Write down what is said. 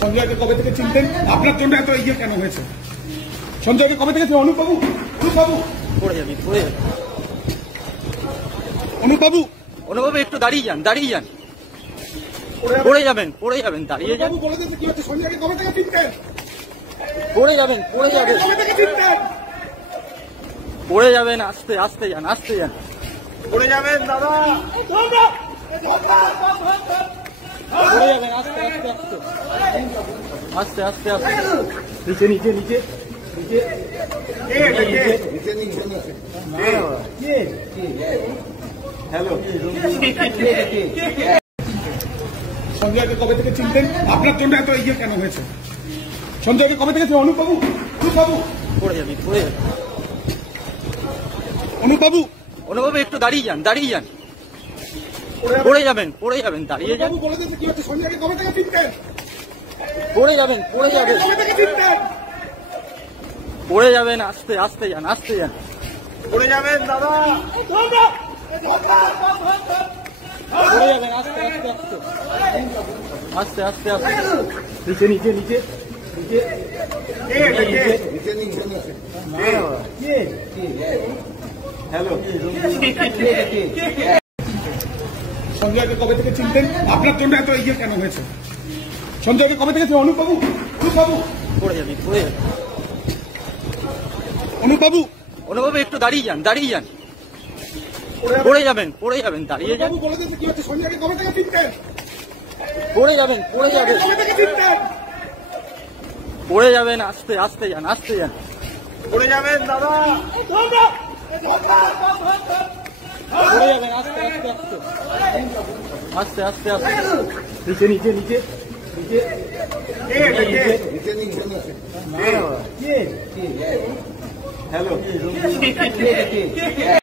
সঞ্জয়কে কবে থেকে চিনতেন? আপনার জন্য এত এগিয়ে কেন হয়েছে? সঞ্জয়কে কবে থেকে অনুপবাবু অনুপবাবু অনুপবাবু একটু দাঁড়িয়ে যান পড়ে যাবেন দাঁড়িয়ে যান। বলে দিতে কি হচ্ছে? সঞ্জয়কে কবে থেকে চিনতেন? পড়ে যাবেন কবে থেকে চিনতেন? পড়ে যাবেন, আস্তে যান পড়ে যাবেন দাদা, পড়ে যাবেন, আস্তে নিচে হ্যালো। সঞ্জয়কে কবে থেকে চিনতেন? আপনার জন্য এত এগিয়ে কেন হয়েছে? সঞ্জয়কে কবে থেকে অনুপবাবু পড়ে যাবেন অনুপবাবু একটু দাঁড়িয়ে যান পড়ে যাবেন দাঁড়িয়ে যান। বলে দিতে কি হচ্ছে? সঞ্জয়কে কবে থেকে চিনতেন? পড়ে যাবেন কবে থেকে চিনতেন? পড়ে যাবেন, আস্তে যান পড়ে যাবেন দাদা, পড়ে যাবেন, আস্তে নিচে হ্যালো। সঞ্জয়কে কবে থেকে চিনতেন? আপনার জন্য এত এগিয়ে কেন হয়েছে? সঞ্জয়কে কবে থেকে অনুপবাবু পড়ে যাবেন অনুপবাবু একটু দাঁড়িয়ে যান পড়ে যাবেন দাঁড়িয়ে যান। বলে দিতে কি হচ্ছে? সঞ্জয়কে কবে থেকে চিনতেন? পড়ে যাবেন কবে থেকে চিনতেন? পড়ে যাবেন, আস্তে যান পড়ে যাবেন দাদা, পড়ে যাবেন, আস্তে নিচে হ্যালো।